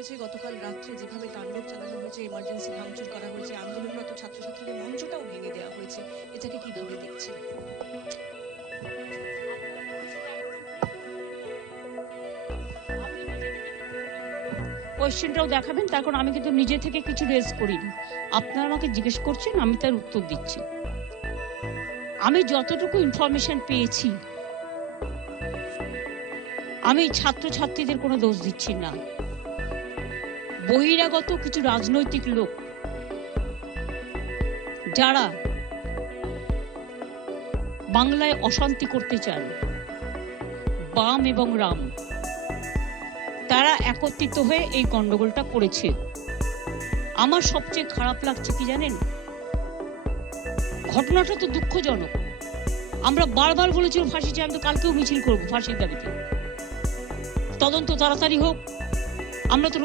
গতকাল রাত্রে যেভাবে তাণ্ডব চালানো হয়েছে, এমার্জেন্সি ভাঙচুর করা হয়েছে, আন্দোলনরত ছাত্রছাত্রীদের মঞ্চটাও ভেঙে দেওয়া হয়েছে, এটাকে কিভাবে দেখছেন? কোয়েশ্চেনটাও দেখাবেন, তার কারণ আমি কিন্তু নিজে থেকে কিছু রেজ করিনি। আপনারা আমাকে জিজ্ঞেস করছেন, আমি তার উত্তর দিচ্ছি। আমি যতটুকু ইনফরমেশন পেয়েছি, আমি ছাত্রছাত্রীদের কোনো দোষ দিচ্ছি না। বহিরাগত কিছু রাজনৈতিক লোক যারা বাংলায় অশান্তি করতে চান, বাম এবং রাম, তারা একত্রিত হয়ে এই গন্ডগোলটা করেছে। আমার সবচেয়ে খারাপ লাগছে কি জানেন, ঘটনাটা তো দুঃখজনক। আমরা বারবার বলেছি ফাঁসি চাই, আমি তো কালকেও মিছিল করবো ফাঁসির দাবিতে। তদন্ত তাড়াতাড়ি হোক। আমরা তো